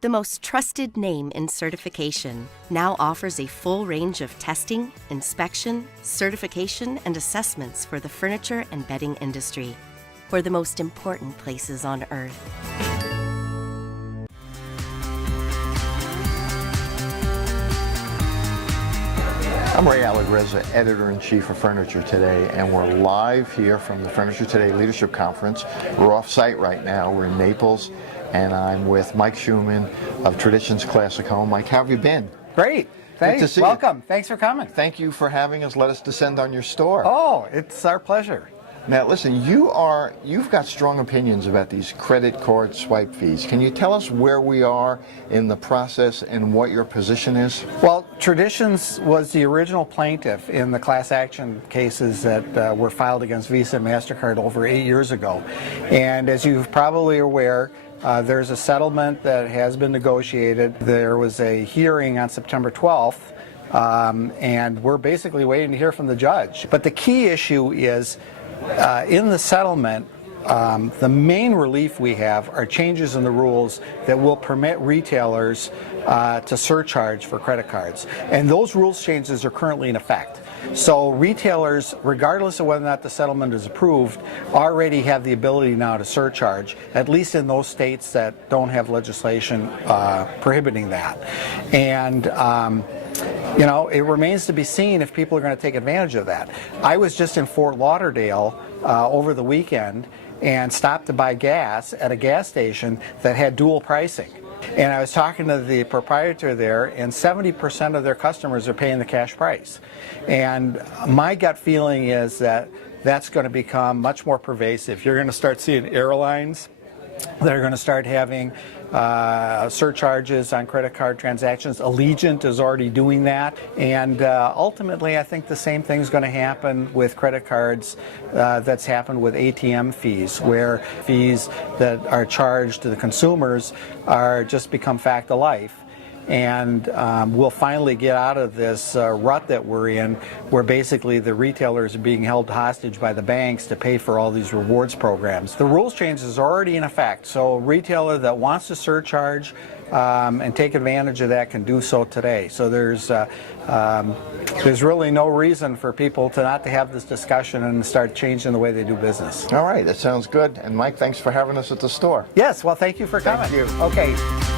the most trusted name in certification, now offers a full range of testing, inspection, certification, and assessments for the furniture and bedding industry, for the most important places on earth. I'm Ray Allegrezza, Editor-in-Chief of Furniture Today, and we're live here from the Furniture Today Leadership Conference. We're off-site right now. We're in Naples, and I'm with Mike Schumann of Traditions Classic Home. Mike, how have you been? Great. Thanks. Good to see Welcome. you. Thanks for coming. Thank you for having us. Let us descend on your store. Oh, it's our pleasure. Now, listen, you've got strong opinions about these credit card swipe fees. Can you tell us where we are in the process and what your position is? Well, Traditions was the original plaintiff in the class action cases that were filed against Visa and MasterCard over 8 years ago. And as you're probably aware, there's a settlement that has been negotiated. There was a hearing on September 12th, and we're basically waiting to hear from the judge. But the key issue is, in the settlement, the main relief we have are changes in the rules that will permit retailers to surcharge for credit cards. And those rules changes are currently in effect. So retailers, regardless of whether or not the settlement is approved, already have the ability now to surcharge, at least in those states that don't have legislation prohibiting that. And you know, it remains to be seen if people are going to take advantage of that. I was just in Fort Lauderdale over the weekend and stopped to buy gas at a gas station that had dual pricing. And I was talking to the proprietor there, and 70% of their customers are paying the cash price. And my gut feeling is that that's going to become much more pervasive. You're going to start seeing airlines that are going to start having surcharges on credit card transactions. Allegiant is already doing that. And ultimately, I think the same thing is going to happen with credit cards that's happened with ATM fees, where fees that are charged to the consumers are just become fact of life. And we'll finally get out of this rut that we're in, where basically the retailers are being held hostage by the banks to pay for all these rewards programs. The rules changes are already in effect, so a retailer that wants to surcharge and take advantage of that can do so today. So there's really no reason for people to not to have this discussion and start changing the way they do business. All right, that sounds good. And Mike, thanks for having us at the store. Yes, well, thank you for coming. Thank you. Okay.